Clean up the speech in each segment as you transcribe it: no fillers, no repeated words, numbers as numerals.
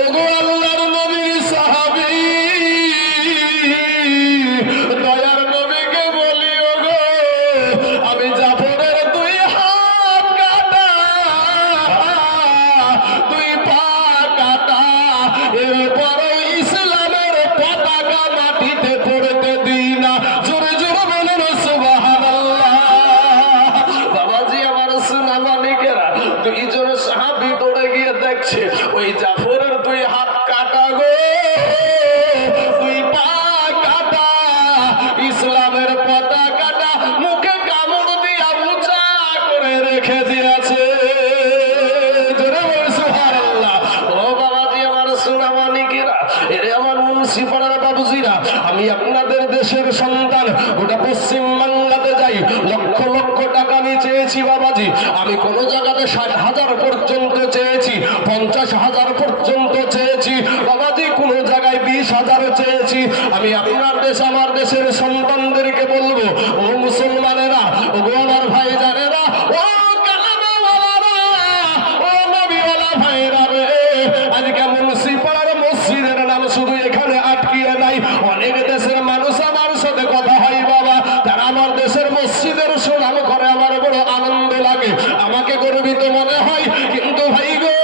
ওগো আল্লাহর নবীর সাহাবী দয়ার নবীকে বলি ওগো আমি জাফরের দুই হাত কাটা দুই পা কাটা এরপরে ইসলামের পতাকা মাটিতে পড়তে দিই না। জোরে জোরে বলুন সুবহানাল্লাহ। বাবাজি আমার সোনা মানিকেরা দুইজন সাহাবী দৌড়ে গিয়ে দেখছে ওই জাফরের দুই হাত কাটা গো দুই পা কাটা ইসলামের পতাকাটা মুখে কামড় দিয়া উঁচা করে রেখে দিয়েছে। ও বাবাজি আমার সোনা মানিকেরা এরে আমার মুন্সিপাড়ার বাবুজিরা আমি আপনাদের দেশের সন্তান গোটা পশ্চিম বাংলাতে যাই লক্ষ লক্ষ টাকা আমি চেয়েছি বাবাজি আমি কোন জায়গাতে 60,000 পর্যন্ত চেয়েছি 50,000 পর্যন্ত চেয়েছি বাবাজি কোন জায়গায় 20,000 চেয়েছি। আমি আপনার দেশ আমার দেশের সন্তানদেরকে বলবো ও মুসলমানেরা ও আমার ভাই জানেরা ও কালামাওয়ালারা ও নবীওয়ালা ভাইরা রে আজকে মুন্সিপাড়ার মসজিদের নাম শুধু এখানে আটকিয়ে নাই অনেক দেশের মানুষ আমার সাথে কথা হয় বাবা তারা আমার দেশের মসজিদের সুনাম করে আমার বড় আনন্দ লাগে আমাকে গর্বিত মনে হয়। কিন্তু ভাই গো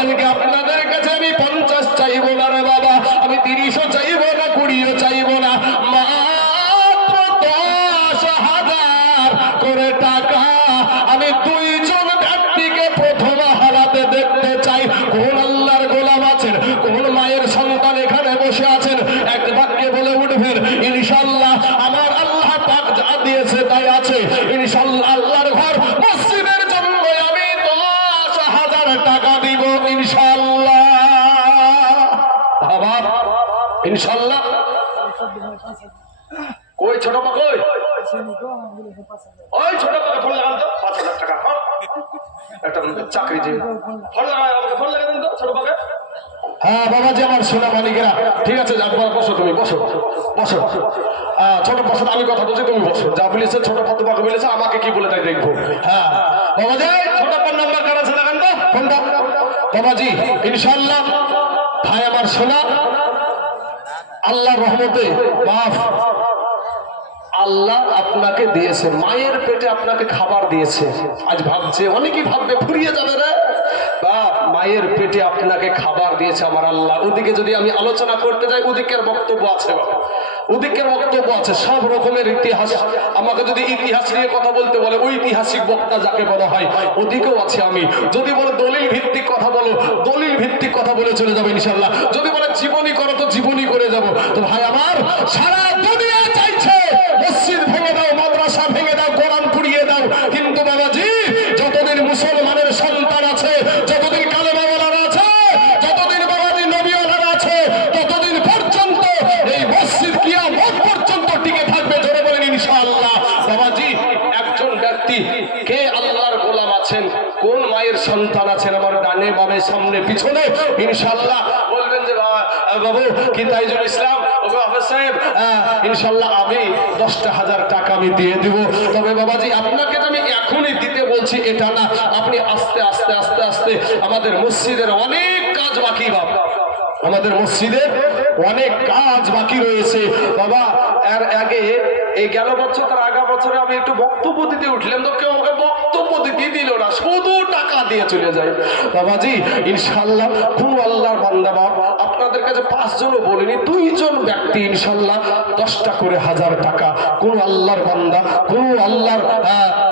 আজকে আপনাদের কাছে আমি 50 চাইবো না রে বাবা আমি 30ও চাইবো না 20ও চাইবো না মাত্র 10,000 করে টাকা আমি দুইজন ব্যক্তিকে প্রথম হারাতে দেখতে চাই। কোন আল্লাহর গোলাম আছেন কোন মায়ের সন্তান এখানে বসে আছেন এক বাক্যে বলে উঠবেন ইনশাআল্লাহ আমার আল্লাহ পাক যা দিয়েছে তাই আছে ইনশাআল্লাহ আল্লাহর ঘর মসজিদের জন্য আমি 10,000 টাকা দিব ইনশাআল্লাহ। আবার ইনশাআল্লাহ কই ছোট পা কই ওই ছোট পা ফোন লাগান তো 5,000 টাকা একটা চাকরি দিয়ে ফোন লাগায় আমাকে ফোন লাগা দেন তো ছোট পাকে। হ্যাঁ বাবাজি আমার সোনা মালিকেরা ঠিক আছে যাকবার বসো তুমি বসো বসো ছোট পাশে আমি কথা বলছি তুমি বসো যা বলেছে ছোট পা তোমাকে বলেছে আমাকে কি বলে তাই দেখবো। হ্যাঁ বাবাজি ছোট পার নাম্বার কার আছে লাগান তো ফোনটা বাবাজি ইনশাআল্লাহ ভাই আমার সোনা আল্লাহর রহমতে মাফ আল্লাহ আপনাকে দিয়েছে মায়ের পেটে আপনাকে খাবার দিয়েছে আজ ভাবছে অনেকেই ভাববে ফুরিয়ে যাবে রে বা মায়ের পেটে আপনাকে খাবার দিয়েছে আমার আল্লাহ। ওদিকে যদি আমি আলোচনা করতে যাই ওদিকের বক্তব্য আছে বাবা ওদিকের বক্তব্য আছে সব রকমের ইতিহাস আমাকে যদি ইতিহাস নিয়ে কথা বলতে বলে ঐতিহাসিক বক্তা যাকে বলা হয় ওদিকেও আছে আমি যদি বলে দলিল ভিত্তিক কথা বলো দলিল ভিত্তিক কথা বলে চলে যাবো ইনশাআল্লাহ যদি বলে জীবনী করো তো জীবনী করে যাব। তো ভাই আমার সারা দুনিয়া চাইছে মসজিদ ভেঙে দাও মাদ্রাসা ভেঙে দাও কোরআন পুড়িয়ে দাও কিন্তু বাবাজি যতদিন মুসলমানের সন্তান আছে যতদিন কালেমাওয়ালারা আছে যতদিন বাবাজি নবীওয়ালারা আছে ততদিন পর্যন্ত এই মসজিদ কিয়ামত পর্যন্ত টিকে থাকবে জোরে বলেন ইনশাআল্লাহ। বাবাজি একজন ব্যক্তি কে আল্লাহর গোলাম আছেন কোন মায়ের সন্তান আছেন আমার ডানে বামে সামনে পিছনে ইনশাআল্লাহ বলবেন যে বাবু কি তাইজুল ইসলাম সাহেব ইনশাআল্লাহ আমি 10,000 টাকা আমি দিয়ে দিব। তবে বাবাজি আপনাকে আমি এখনই দিতে বলছি এটা না আপনি আস্তে আস্তে আস্তে আস্তে আমাদের মসজিদের অনেক কাজ বাকি বাবা আমাদের মসজিদে অনেক কাজ বাকি রয়েছে বাবা। এর আগে এই গেল বছর তার আগা বছরে আমি একটু বক্তব্য দিতে উঠলাম তো কেউ আমাকে বক্তব্য দিতে দিল না শুধু টাকা দিয়ে চলে যায় বাবাজি ইনশাআল্লাহ কোন আল্লাহর বান্দা বাবা আপনাদের কাছে 5 জনও বলিনি 2 জন ব্যক্তি ইনশাআল্লাহ 10টা করে 1000 টাকা কোন আল্লাহর বান্দা কোন আল্লাহর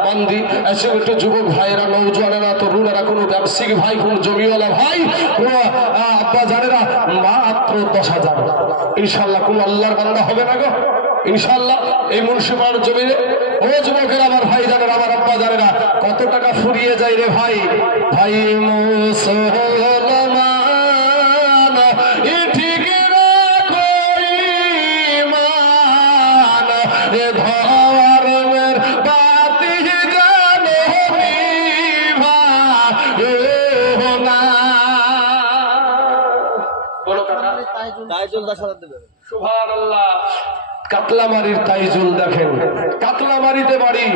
বান্দি এসে একটু যুবক ভাইয়েরা নওজওয়ানেরা তরুণেরা কোন ব্যবসায়িক ভাই কোন জমিওয়ালা ভাই কোন আব্বা জানেরা মাত্র 10,000 ইনশাআল্লাহ কোন আল্লাহর বান্দা হবে না গো ইনশাআল্লাহ এই মুন্সিপাড়ার জমিনে ও যুবকেরা আমার ভাই জানেরা আমার আব্বা জানেরা কত টাকা ফুরিয়ে যায় রে ভাই ভাই মুসলমান এ ঠিক রাখো ঈমান এ ধর্মের বাতি জানো নিভা না বড় কথা তাইজুল 10,000 দেবে সুবহানাল্লাহ। কাতলামারির তাইজুল দেখেন কাতলামারিতে বাড়ি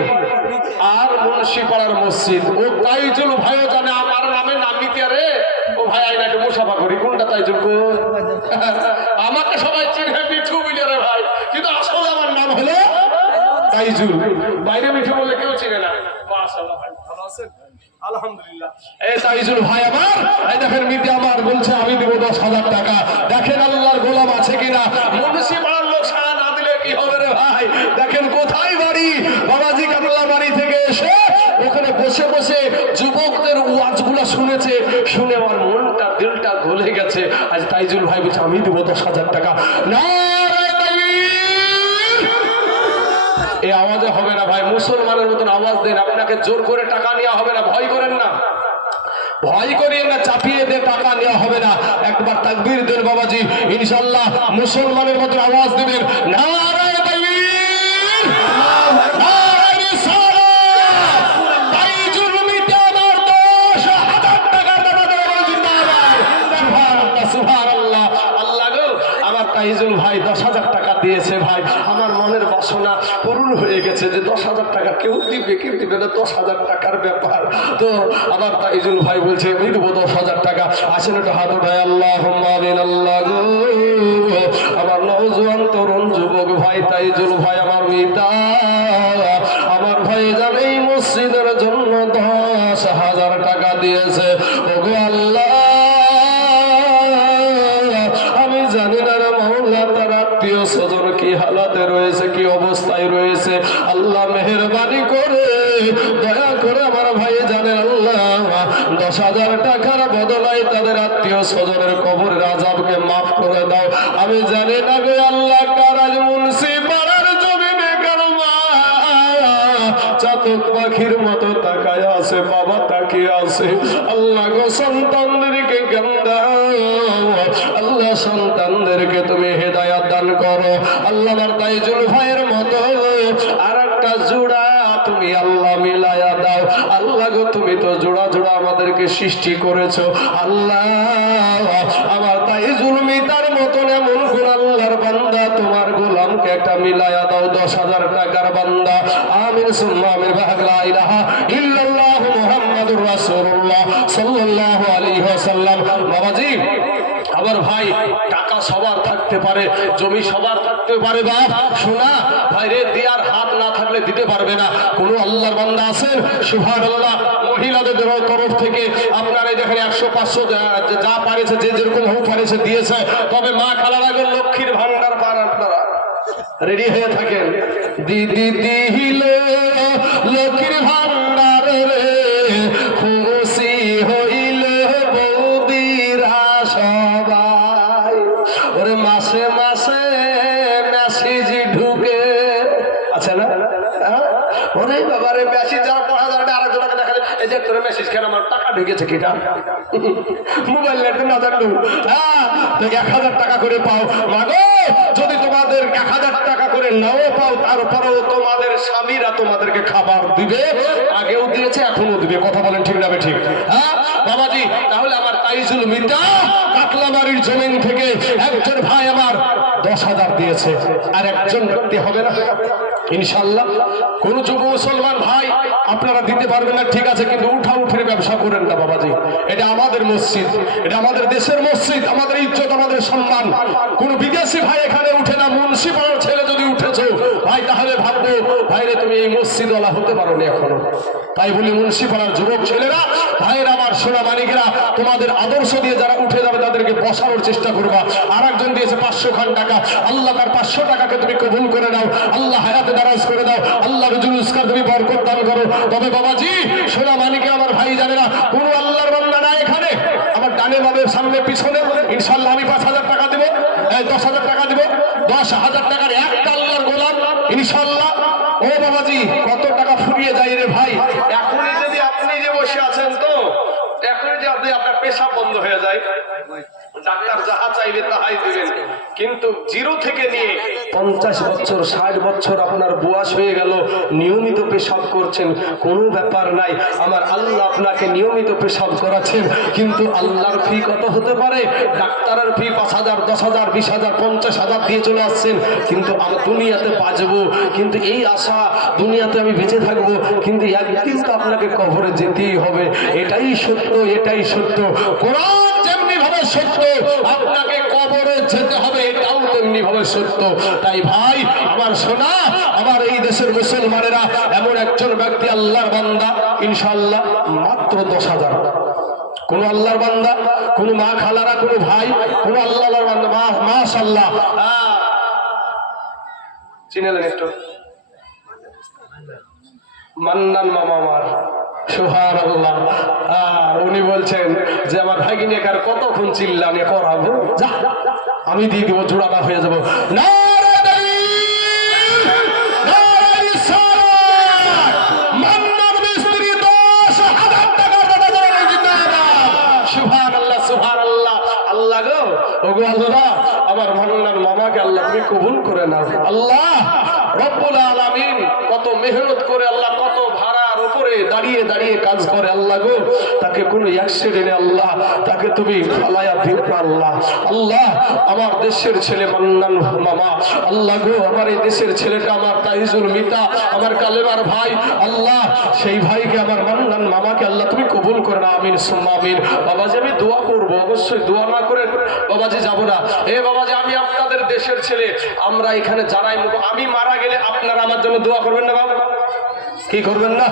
আর মুন্সিপাড়ার মসজিদ ও তাইজুল ভাইও জানে আমার নামে নাম নিতে রে ও ভাই আইনা একটু মুসাফা করি। কোনটা তাইজুল? আমাকে সবাই চিনে মিঠু বলে রে ভাই, কিন্তু আসলে আমার নাম হলো তাইজুল। বাইরে মিঠু বলে কেউ চিনে না। মাশাআল্লাহ ভাই ভালো আছেন? আলহামদুলিল্লাহ। এই তাইজুল ভাই আমার, এই দেখেন মিতে আমার বলছে আমি দিব 10,000 টাকা। দেখেন আল্লাহর গোলাম আছে কিনা। মুন্সি পাড়ার লোক সারা না দিলে কি হবে রে ভাই? দেখেন কোথায় বাড়ি, বাবাজি কাতলা বাড়ি থেকে এসে ওখানে বসে বসে যুবকদের ওয়াজগুলো শুনেছে, শুনে আমার মনটা দিলটা গলে গেছে। আজ তাইজুল ভাই বলছে আমি দিব 10,000 টাকা। না এই আওয়াজে হবে না ভাই, মুসলমানের মতন আওয়াজ দেন। আপনাকে জোর করে টাকা নেওয়া হবে না, ভয় করেন না, ভয় করিয়ে না, চাপিয়ে দিয়ে টাকা নেওয়া হবে না। একবার তাকবীর দেন বাবাজি, ইনশাআল্লাহ মুসলমানের মতন আওয়াজ দিবেন। নারায়ে তাকবীর, নারায়ে রিসালাত। তাইজুল মিতে আমার 10,000 টাকা দাদা জিন্দাবাদ। সুবহানাল্লাহ সুবহানাল্লাহ। আল্লাহ গো, আমার তাইজুল ভাই 10,000 টাকা দিয়েছে ভাই। আমার মনের বাসনা পূরণ হয়ে গেছে যে 10,000 টাকা কেউ দিবে কি দিবে না, 10,000 টাকার ব্যাপার। তো আমার তাইজুল ভাই বলছে আমি দেবো 10,000 টাকা। আসেন একটু হাত উঠায় আল্লাহুম্মা আমিন। আল্লাহ গো, আমার নওজোয়ান তরুণ যুবক ভাই তাইজুল ভাই আমার মিতা, আমার ভাই জান এই মসজিদের জন্য 10,000 টাকা দিয়েছে। ওগো আল্লাহ, আমি জানি না রে মাওলা তার আত্মীয় স্বজন কি হালাতে রয়েছে, কি অবস্থায় রয়েছে। আল্লাহ মেহেরবানি করে দয়া করে আমার ভাই জানেন আল্লাহ 10,000 টাকার বদলায় তাদের আত্মীয় স্বজনের কবরের আযাবকে মাফ করে দাও। আমি জানি না গে আল্লাহ কার আজ মুন্সি পাড়ার জমিনে কার মা চাতক পাখির মতো তাকায় আছে, বাবা তাকিয়ে আছে। আল্লাহ গো সন্তানদেরকে জ্ঞান দাও, আল্লাহ সন্তানদেরকে তুমি হেদায়াত দান করো। আল্লাহ আমার তাইজুল ভাইয়ের মতো আর একটা জোড়া তুমি আল্লাহ মিলায়া দাও। আল্লাহ গো তুমি তো জোড়া জোড়া আমাদেরকে সৃষ্টি করেছো। আল্লাহ আমার তাইজুল মিতার মতন এমন কোন আল্লাহর বান্দা তোমার গোলামকে একটা মিলায়া দাও, 10,000 টাকার বান্দা। আমিন সুম্মা আমিন। লা ইলাহা ইল্লাল্লাহ মুহাম্মাদুর রাসূলুল্লাহ সাল্লাল্লাহু আলাইহি ওয়াসাল্লাম। বাবাজি আমার ভাই, টাকা সবার থাকতে পারে, জমি সবার থাকতে পারে, বাপ শোনা ভাইরে দেওয়ার হাত না থাকলে দিতে পারবে না। কোন আল্লাহর বান্দা আছেন সুবহানাল্লাহ মহিলাদের তরফ থেকে আপনার এই দেখেন 100-500 যা পারেছে, যে যেরকম হোক পারেছে দিয়েছে। তবে মা খালার আগে লক্ষ্মীর ভান্ডার পান আপনারা রেডি হয়ে থাকেন। দিদি দিল লক্ষ্মীর ভান্ডার রে, খুশি হইল বৌদিরা সবাই। ওরে মাসে মাসে মেসেজ ঢুকে আছে না? ওরে বাবারে মেসেজ যারা 5,000 আরেকজনকে দেখা যায়, এই যে তোর মেসেজ কেন আমার টাকা ঢুকেছে কিটা মোবাইল নেটে না জানলু। হ্যাঁ, তো 1,000 টাকা করে পাও। মাগো যদি তোমাদের 1,000 টাকা করে নাও পাও, তারপরেও তোমাদের স্বামীরা তোমাদেরকে খাবার দিবে, আগেও দিয়েছে এখনো দিবে। কথা বলেন ঠিক না ঠিক? হ্যাঁ বাবাজি, তাহলে আমার তাইজুল মিতা কাতলাবাড়ির জমিন থেকে একজন ভাই আমার 10,000 দিয়েছে, আর একজন ব্যক্তি হবে না ইনশাআল্লাহ। কোন যুব মুসলমান ভাই আপনারা দিতে পারবেন না ঠিক আছে, কিন্তু উঠা উঠের ব্যবসা করেন না বাবাজি। এটা আমাদের মসজিদ, এটা আমাদের দেশের মসজিদ, আমাদের ইজ্জত, আমাদের সম্মান। কোন বিদেশি ভাই এখানে উঠে না। মুন্সি পাড়ার ছেলে যদি উঠেছো ভাই, তাহলে ভাববো ভাইরে তুমি এই মসজিদওয়ালা হতে পারো না এখনো। তাই বলি মুন্সি পাড়ার যুবক ছেলেরা, ভাইয়ের আমার সোনা মানিকেরা, তোমাদের আদর্শ দিয়ে যারা উঠে যাবে তাদেরকে বসানোর চেষ্টা করবা। আর একজন দিয়েছে 500 খান টাকা, আল্লাহ তার 500 টাকাকে তুমি কবুল করে নাও, আল্লাহ হায়াতে দারাজ করে দাও, আল্লাহ রুজুলুস্কার তুমি বরকত দান করো। তবে বাবাজি সোনা মানিকে আমার ভাই জানে না, কোন আল্লাহর বান্দা না এখানে। আমার ডানে বামে সামনে পিছনে ইনশাআল্লাহ আমি 5,000 টাকা দিব, 10,000 টাকা দিব। 10,000 টাকার একটা আল্লাহর গোলাম ইনশাআল্লাহ। ও বাবাজি কত টাকা ফুরিয়ে যায় রে ভাই। এখনই যদি আপনি যে বসে আছেন, তো এখনই যে আপনি আপনার পেশাব বন্ধ হয়ে যায়, ডাক্তার যাহা চাইবে তাহাই দিবেন। কিন্তু 0 থেকে নিয়ে 50 বছর 60 বছর আপনার বয়স হয়ে গেল, নিয়মিত পেশাব করছেন, কোনো ব্যাপার নাই। আমার আল্লাহ আপনাকে নিয়মিত পেশাব করাচ্ছেন, কিন্তু আল্লাহর ফি কত হতে পারে? ডাক্তারের ফি 5,000, 10,000, 20,000, 50,000 দিয়ে চলে আসছেন। কিন্তু আমি দুনিয়াতে বাঁচবো, কিন্তু এই আশা দুনিয়াতে আমি বেঁচে থাকবো, কিন্তু একদিন তো আপনাকে কবরে যেতেই হবে। এটাই সত্য, এটাই সত্য। কোরআন যে সত্য, আপনাকে কবরে যেতে হবে এটাও তেমনি ভাবে সত্য। তাই ভাই আমার সোনা, আমার এই দেশের মুসলমানেরা এমন একজন ব্যক্তি আল্লাহর বান্দা, ইনশাআল্লাহ মাত্র 10,000। কোন আল্লাহর বান্দা, কোন মা খালারা, কোন ভাই, কোন আল্লাহর বান্দা, মাশাআল্লাহ। চিনেলেন একটু মান্নান মামা আমার, সুবহানাল্লাহ। উনি বলছেন যে আমার ভাগিনেকার কতক্ষণ চিল্লানি করাবো, যা আমি দিয়ে দেবো, জোড়াটা হয়ে যাবো। আমার মান্নান মামাকে আল্লাহ তুমি কবুল করে নাও। আল্লাহ রব্বুল আলামিন কত মেহনত করে, আল্লাহ কত ভাড়ার উপরে দাঁড়িয়ে দাঁড়িয়ে কাজ করে, আল্লাহ গো তাকে কোনো অ্যাক্সিডেন্টে আল্লাহ তাকে তুমি ফালায়া দিও না আল্লাহ। আল্লাহ আমার দেশের ছেলে মান্নান মামা, আল্লাহ গো আমার এই দেশের ছেলেটা আমার তাইজুল মিতা, আমার কালেমার ভাই, আল্লাহ সেই ভাইকে আমার মান্নান মামাকে আল্লাহ তুমি কবুল করে না, আমিন সুম্মা আমিন। বাবাজি আমি দোয়া করবো, অবশ্যই দোয়া না করে বাবাজি যাব না। এ বাবাজি আমি আপনাদের দেশের ছেলে, আমরা এখানে যারাই আমি মারা গেলে আপনারা আমার জন্য দোয়া করবেন না বাবা? কি করবেন না?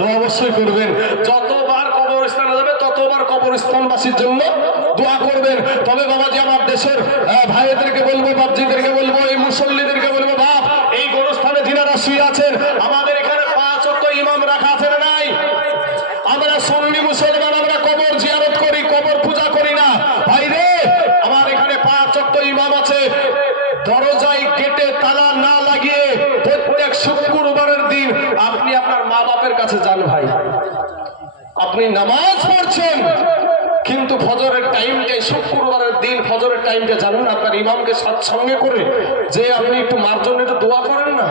দোয়া অবশ্যই করবেন। যতবার কবরস্থানে যাবে ততবার কবরস্থানবাসীর জন্য দোয়া করবেন। তবে বাবাজি আমার দেশের ভাইদেরকে বলবো, বাপজিদেরকে বলবো, এই মুসল্লিদেরকে বলবো, বাপ এই গোরস্থানে যিনারা শুয়ে আছেন, আমাদের এখানে 5 ওয়াক্ত ইমাম রাখা আছে না নাই? আমরা সুন্নি মুসলমান, আমরা কবর জিয়ারত করি, কবর পূজা করি না ভাইরে। আমার এখানে 5 ওয়াক্ত ইমাম আছে। দরজায় গেটে তালা না লাগিয়ে প্রত্যেক শুক্রবারের দিন আপনি আপনার মা বাপের কাছে যান ভাই। আপনি নামাজ পড়ছেন কিন্তু ফজরের টাইমটা, শুক্রবারের দিন ফজরের টাইমটা জানুন আপনার ইমামকে সঙ্গে করে যে আপনি একটু মার জন্য একটু দোয়া করেন না।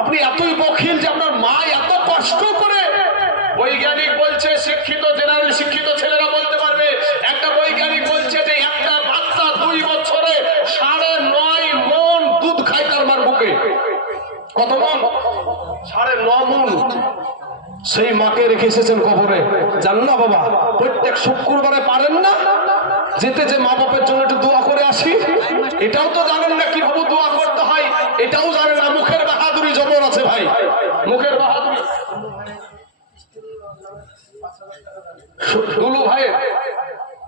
আপনি এতই বখিল যে আপনার মা এত কষ্ট করে, বৈজ্ঞানিক বলছে, শিক্ষিত জেনারেল শিক্ষিত ছেলেরা বলতে পারবে, একটা বৈজ্ঞানিক বলছে যে একটা বাচ্চা 2 বছরে 9.5 মণ দুধ খায় তার মার বুকে। কত মণ? 9.5 মণ। সেই মাকে রেখে এসেছেন কবরে, জান না বাবা? প্রত্যেক শুক্রবারে পারেন না যেতে, যে মা বাপের জন্য একটু দোয়া করে আসি? এটাও তো জানেন না কিভাবে দোয়া করতে হয়, এটাও জানেন না। মুখের বাহাদুরি জবর আছে ভাই, মুখের বাহাদুরি।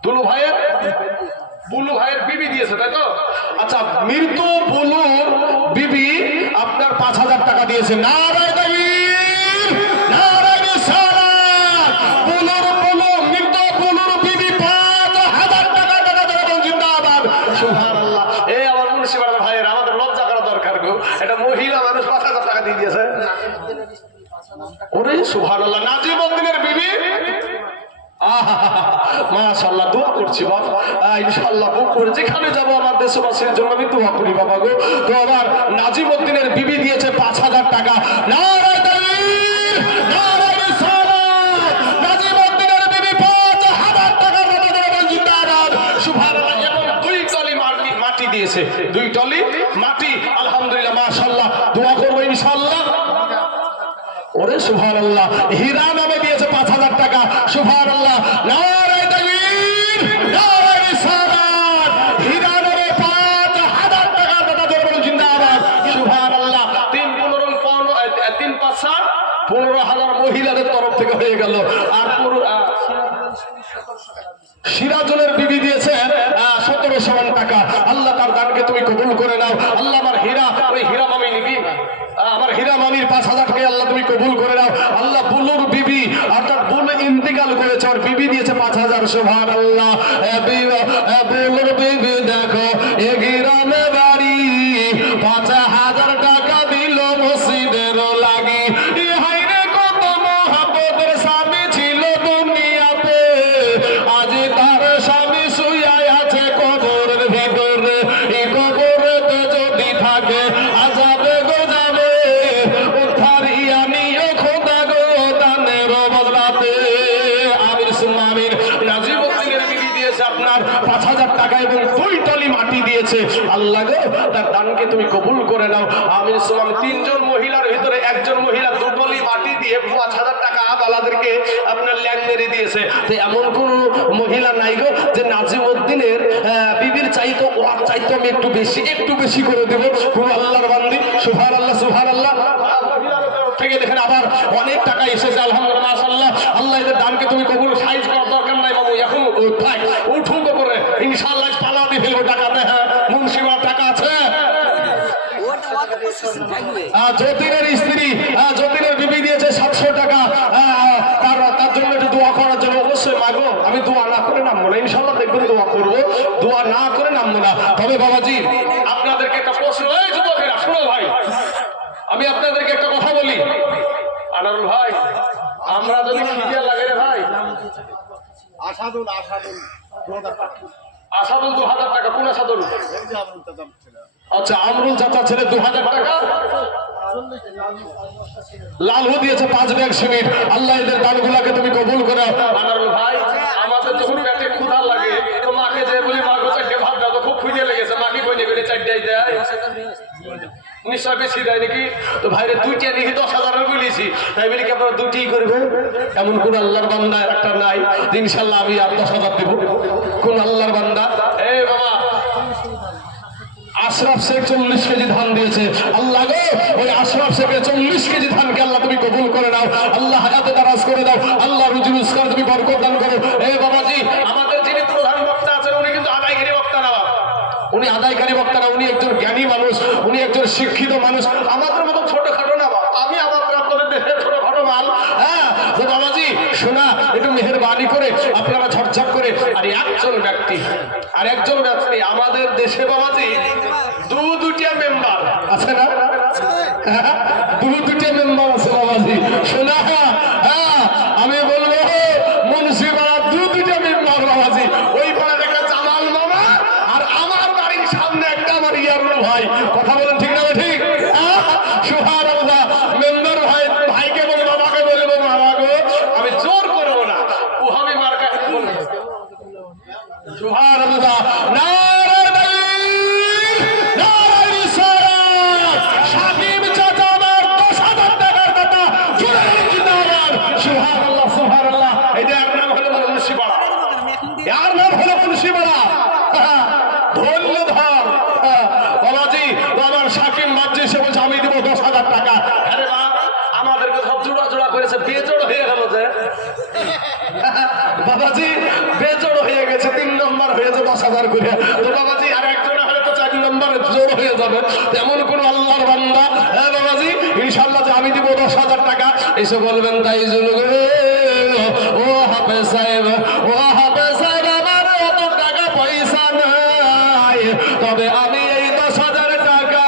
দুলু ভাইয়ের বিবি দিয়েছে তাই তো? আচ্ছা, মৃত্যু বুলুর বিবি আপনার 5,000 টাকা দিয়েছে। নারায়ে তাকবীর, নারায়ে রিসালাত। মৃত্যু বুলুর বিবি 5,000 টাকা জিন্দাবাদ, সুবহানাল্লাহ। এই আমার মুন্সিপাড়ার ভাইয়ের, আমাদের লজ্জা করা দরকার গো, এটা মহিলা মানুষ 5,000 টাকা দিয়ে দিয়েছে। ওরে সুবহানাল্লাহ। নাজিমউদ্দিনের বিবি, মাশাআল্লাহ, দোয়া করছি বাবা, ইনশাআল্লাহ বুক করে যেখানে যাবো আমার দেশবাসীর জন্য আমি দোয়া করি বাবা গো। তো আমার নাজিমউদ্দিনের বিবি দিয়েছে 5,000 টাকা। নারায়ে তাকবীর, নারায়ে রিসালাত। নাজিমউদ্দিনের বিবি 5,000 টাকা জিন্দাবাদ, সুবহানাল্লাহ। এবং 2 টলি মাটি দিয়েছে, 2 টলি মাটি, আলহামদুলিল্লাহ মাশাআল্লাহ। দোয়া করবো ইনশাআল্লাহ। ওরে সুবহানাল্লাহ। হীরা নামে দিয়েছে 5,000 টাকা, সুবহানাল্লাহ। নারায়ে তাকবীর, নারায়ে রিসালাত। হীরা নামে 5,000 টাকা জিন্দাবাদ, সুবহানাল্লাহ। 15,000 মহিলাদের তরফ থেকে হয়ে গেল। আর সিরাজুলের বিবি দিয়েছে 1,700 টাকা। আল্লাহ তার দানকে তুমি কবুল করে নাও। আল্লাহ আমার হীরা, ওই হীরা মামি নিবি, আমার হীরা মামির 5,000 টাকা আল্লাহ তুমি কবুল করে নাও। আল্লাহ বুলুর বিবি, অর্থাৎ বুলু ইন্তিকাল করেছে, আর বিবি দিয়েছে 5,000, সুবহানাল্লাহ। বুলুর বিবি দেখো এ গ্রামে বাড়ি, 5,000 টাকা দিল মসজিদের লাগি। হায়রে কত মহব্বতের স্বামী ছিল দুনিয়াতে, আজ তার স্বামী শুয়ে আছে কবরের ভিতরে। এই কবরেতে যদি থাকে আযাবে গো যাবে, উদ্ধারিয়া নিও খোদা গো দানের বদলাতে, আমির সুম্মা আমির। নাজিমউদ্দিনের বিবি দিয়েছে আপনার 5,000 টাকা এবং 2 টলি মাটি দিয়েছে। আল্লাহ গো তার দানকে তুমি কবুল করে নাও, আমির সুম্মা আমির। 3 জন মহিলার ভিতরে একজন মহিলা 2 টলি মাটি দিয়ে ৫,০০০ টাকা বালাদেরকে আপনার ল্যাং মেরে দিয়েছে। তো এমন কোন মহিলা নাই গো যে নাজিমউদ্দিনের বিবির চাইতো ওর চাইতো আমি একটু বেশি করে দেবো। আল্লাহর বান্দি সুবহানাল্লাহ সুবহানাল্লাহ। থেকে দেখেন আবার অনেক টাকা এসেছে আলহামদুলিল্লাহ মাশাআল্লাহ। আল্লাহ এদের দানকে তুমি কবুল। সাইজ করার দরকার নাই বাবু, এখন উঠুন করে ইনশাআল্লাহ পালা দিয়ে ফেলবো টাকাতে। হ্যাঁ মুন্সিবার টাকা আছে। যতীনের স্ত্রী যতীনের বিবি দিয়েছে ৭০০ টাকা তার জন্য একটু দোয়া করার জন্য। অবশ্যই মাগো আমি দোয়া না করে নামবো না, ইনশাআল্লাহ দেখবেন দোয়া করবো, দোয়া না করে নামবো না। তবে বাবাজি আপনাদেরকে একটা প্রশ্ন, এই যুবকেরা শোনো ভাই, আমি আপনাদেরকে একটা কথা বলি। আনারুল ভাই, আমরা যদি খিদিয়া লাগে রে ভাই, আসাদুল ২০০০ টাকা। কোন আসাদুল? আচ্ছা আমরুল চাচা ছেলে ২০০০ টাকা। লালু দিয়েছে ৫ ব্যাগ সিমেন্ট। আল্লাহ এদের দানগুলাকে তুমি কবুল করো। আনারুল ভাই, আমাদের যখন পেটে ক্ষুধা লাগে তো মাকে যে বলি মা গো ৪টে ভাত দাও, তো খুব খিদে লেগেছে, মাকে কই নেবে ৪টাই দেয়, নিশ্চয় বেশি দেয় নাকি? তো ভাইরে ২টা নিয়ে ১০,০০০ বলেছি, তাই বলি কি আপনারা ২টিই করবে? এমন কোন আল্লাহর বান্দা একটা নাই ইনশাআল্লাহ আমি আর ১০,০০০ দেবো? কোন আল্লাহর বান্দা? এ বাবা আশরাফ শেখ ৪০ কেজি ধান দিয়েছে। আল্লাহ গো ওই আশরাফ শেখের ৪০ কেজি ধানকে আল্লাহ তুমি কবুল করে নাও। আল্লাহ হায়াতে দারাজ করে দাও। আল্লাহ রুজি রোজগার তুমি বরকত দান করো। এই বাবাজি আমাদের যিনি প্রধান বক্তা আছেন উনি কিন্তু আদায়কারী বক্তা না, উনি আদায়কারী বক্তা না, উনি একজন জ্ঞানী মানুষ, উনি একজন শিক্ষিত মানুষ। আমাদের মতো ছোটখাটো না, আমি আমার আপনাদের দেশের ছোটখাটো মাল। হ্যাঁ তো বাবাজি শোনা একটু মেহেরবানি করে আপনারা ঝটঝট করে। আর একজন ব্যক্তি আমাদের দেশে বাবাজি দুটা মেম্বার আছে না? দুটা মেম্বার আছে বাবাজি শোনা। হ্যাঁ আমি বলবো মুন্সিপাড়া দুটা মেম্বার বাবাজি। ওই পাড়ার একটা জামাল মামা আর আমার বাড়ির সামনে একটা আমার ইয়ারুল ভাই। কথা বলেন ঠিক না? ঠিক। সুবহানাল্লাহ। মেম্বার ভাইকে বলবো, বাবাকে বলবো মামা গো আমি জোর করবো না, ও আমি মার্কা বলবো। সুবহানাল্লাহ। বাবাজি বেজোড় হয়ে গেছে, ৩ নম্বর হয়েছে ১০,০০০ করে। তো বাবাজি আর একজন হলে তো ৪ নম্বরে জোর হয়ে যাবে। তেমন কোন আল্লাহর বান্দা হ্যাঁ বাবাজি ইনশাআল্লাহ যে আমি দিব ১০,০০০ টাকা এসে বলবেন তাই জুলুগে ও হাফেজ সাহেব, ও হাফেজ সাহেব আমার অত টাকা পয়সা নাই, তবে আমি এই ১০,০০০ টাকা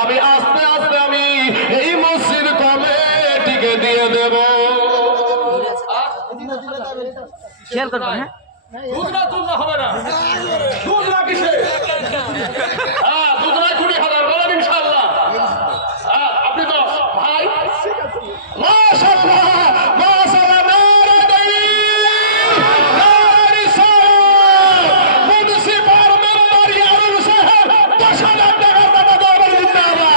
আমি আস্তে আস্তে আমি এই মসজিদ কমিটিকে দিয়ে দেব। খেয়াল করবেন। হ্যাঁ দুধ হবে না, দুধ না কিসে? হ্যাঁ দুধ না ২০,০০০ বলেন ইনশাআল্লাহ। আপনি তো ভাই মাশাআল্লাহ মাশাআল্লাহ মুন্সিপাল মেম্বার ইয়ারুল সাহেব ১০,০০০ টাকা দাদা দরবার দিতে হবে।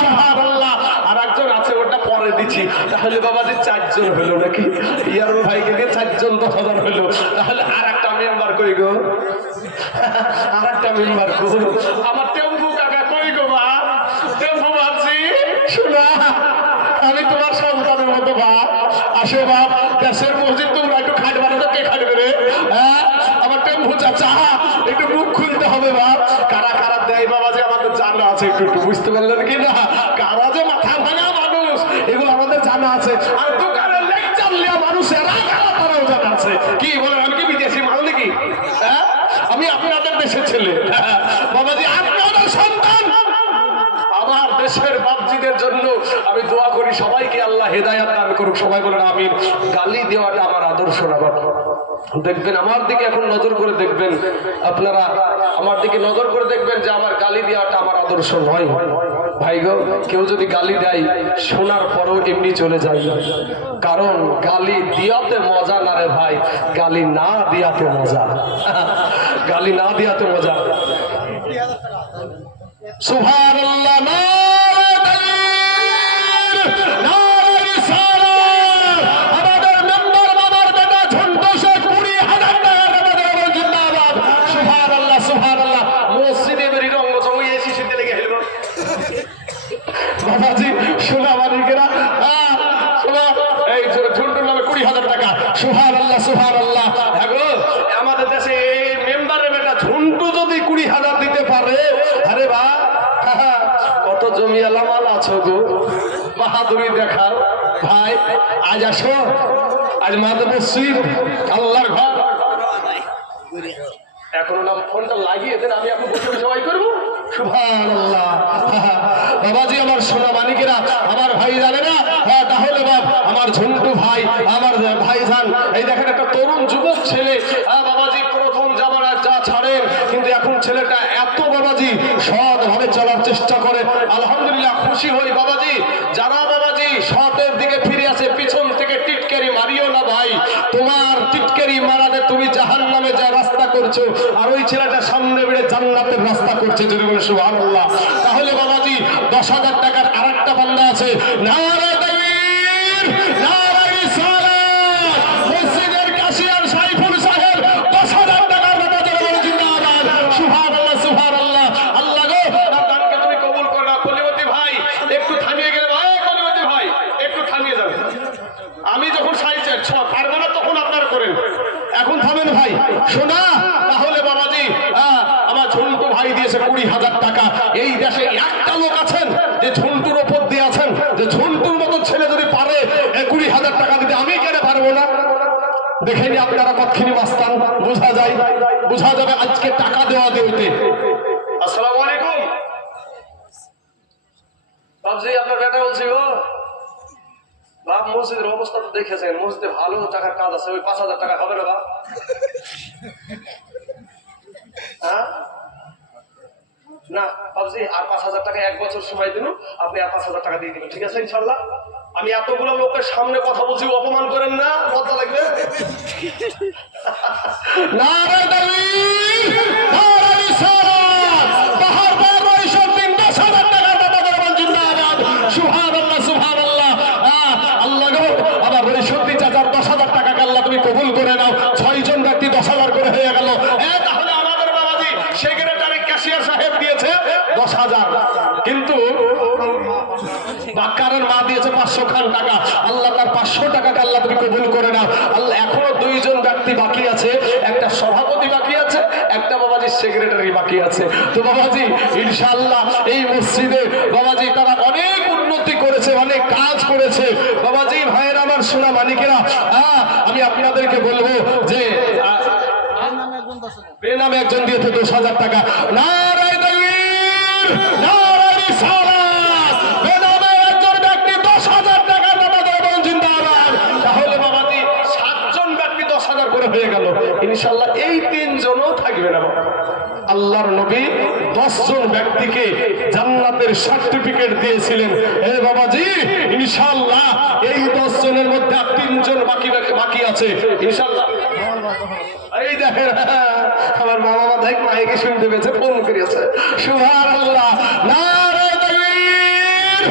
সুবহানাল্লাহ। আর একজন আছে ওটা পরে দিচ্ছি। তাহলে বাবাজি ৪ জন হলো নাকি? ইয়ারুল ভাইকে দিয়ে ৪ জন ১০,০০০ হলো। তাহলে আর একটা মেম্বার কই গো? আর একটা মেম্বার কই? আমার টেম্পু কাকা কই গো? মা টেম্পু ভাবছি শোনা আমি তোমার সন্তানের মতো বাপ। আসো বাপ, দেশের মসজিদ তোমরা একটু খাটবা না, কে খাটবে রে? হ্যাঁ আমার টেম্পু চাচা একটু মুখ খুলতে হবে বাপ। কারা কারা দেয় বাবাজি আমাদের জানা আছে, একটু একটু বুঝতে পারলেন কি না? কারা যে মাথা ভাঙা মানুষ এগুলো আমাদের জানা আছে। আর দোকানের লেকচার লিয়া মানুষ এরা কারা তারাও জানা আছে। কি বলেন আমি কি বিদেশি মাল নাকি? হ্যাঁ আমি আপনাদের দেশের ছেলে বাবাজি, আপনাদের সন্তান। আমার দেশের বাপজিদের জন্য আমি দোয়া করি সবাইকে আল্লাহ হেদায়াত দান করুক। সবাই বলেন আমিন। গালি দেওয়াটা আমার আদর্শ না বাবা। দেখবেন আমার দিকে এখন নজর করে দেখবেন, আপনারা আমার দিকে নজর করে দেখবেন যে আমার গালি দেওয়াটা আমার আদর্শ নয়। ভাই গো কেউ যদি গালি দেয় শোনার পরও এমনি চলে যায়, কারণ গালি দিয়াতে মজা না রে ভাই, গালি না দিয়াতে মজা। গালি না দিয়াতে মজা। সুবহানাল্লাহ। আজ আসো, আজ মাদে মসজিদ আল্লাহর ঘর। এখন নাম ফোনটা লাগিয়ে দেন, আমি এখন বসে সবাই করবো। সুবহানাল্লাহ। বাবাজি আমার সোনা মানিকেরা, আমার ভাই জানে না, তাহলে বাপ আমার ঝন্টু ভাই, আমার ভাইজান, এই দেখেন একটা তরুণ যুবক ছেলে, বাবাজি প্রথম জামানা যা ছাড়েন, কিন্তু এখন ছেলেটা এত বাবাজি সৎভাবে চলার চেষ্টা করে। আলহামদুলিল্লাহ, খুশি হই বাবাজি। যারা বাবাজি সতের দিকে ফিরে আসে, পিছন থেকে টিটকারি মারিও না ভাই, তোমার টিটকারি মারাতে তুমি জাহান্নামে যা রাস্তা করছো, আর ওই ছেলেটা সামনে বেড়ে জান্নাতের রাস্তা করছে। যদি বলে সুবহানাল্লাহ। তাহলে বাবাজি 10,000 টাকার আরেকটা বান্দা আছে। নারে তাকবীর, নারে রিসালাত। মসজিদের কাশিয়ার সাইফুল সাহেব 10,000 টাকার বাজারে বলে জিন্দাবাদ। সুবহানাল্লাহ, সুবহানাল্লাহ। আল্লাহ গো, তার দানকে তুমি কবুল করো না। কলিমতি ভাই একটু থামিয়ে গেলে, ভাই কলিমতি ভাই একটু থামিয়ে যাবেন। আমি যখন সাইজের পারবো না তখন আপনারা করেন, এখন থামেন ভাই। শোনা, তাহলে বাবাজি আমার ঝন্টু ভাই দিয়েছে 20,000 টাকা। এই দেশে একটা লোক আছেন যে ঝন্টুর ওপর দিয়ে আছেন, যে ঝন্টুর মতো ছেলে যদি পারে 20,000 টাকা দিতে, আমি কেন পারবো না? দেখেনি আপনারা কতখানি মাস্তান, বোঝা যায়, বোঝা যাবে আজকে টাকা দেওয়া দেওয়াতে। আসসালামু আলাইকুম বাবজি, আপনার বেটা বলছি গো। বাপ মসজিদের অবস্থা তো দেখেছেন, মসজিদে ভালো টাকার কাজ আছে, ওই 5,000 টাকা হবে না বাপ? হ্যাঁ না বাবজি, আর 5,000 টাকা 1 বছর সময় দিন, আপনি আর 5,000 টাকা দিয়ে দিবেন, ঠিক আছে ইনশাল্লাহ? আমি এতগুলো লোকের সামনে কথা বলছি, অপমান করেন না, লজ্জা লাগবে। নারে তাকবীর, নারে রিসালাত। বাহার বার 10,000 টাকার বাজারে বল জিন্দাবাদ। সুবহানাল্লাহ, সুবহানাল্লাহ। আল্লাহ গো, আমার সত্যি চাচার 10,000 টাকা আল্লাহ তুমি কবুল করে নাও। 6 জন ব্যক্তি 10,000 করে হয়ে গেল। তাহলে আমাদের বাবাজি সেক্রেটারি ক্যাশিয়ার সাহেব দিয়েছে 10,000, কিন্তু বাক্কারের মা দিয়েছে 500 খান টাকা। আল্লাহ তার 500 টাকাকে আল্লাহ তুমি কবুল করে নাও। আল্লাহ এখনো 2 জন ব্যক্তি বাকি আছে, একটা সভাপতি বাকি আছে, একটা বাবাজি সেক্রেটারি বাকি আছে। তো বাবাজি ইনশাআল্লাহ এই মসজিদে বাবাজি তারা অনেক উন্নতি করেছে, অনেক কাজ করেছে। বাবাজি ভাইয়ের আমার সোনা মানিকেরা, আমি আপনাদেরকে বলবো যে বেনামে একজন দিয়েছে 10,000 টাকা। নারে তাকবীর, নারে রিসালাত। বেনামে একজন ব্যক্তি 10,000 টাকা বাজারে বল জিন্দাবাদ। তাহলে বাবাজি 7 জন ব্যক্তি 10,000 করে হয়ে গেল। ইনশাআল্লাহ এই 3 জনও থাকবে না বাবা। আল্লাহর নবী 10 জন ব্যক্তিকে জান্নাতের সার্টিফিকেট দিয়েছিলেন। হে বাবাজি ইনশাআল্লাহ এই 10 জনের মধ্যে 3 জন বাকি আছে ইনশাআল্লাহ। এই দেখেন আমার মামা দেখ মাইকে শুনতে পেয়েছে, ফোন করিয়েছে। সুবহানাল্লাহ। নারে তাকবীর,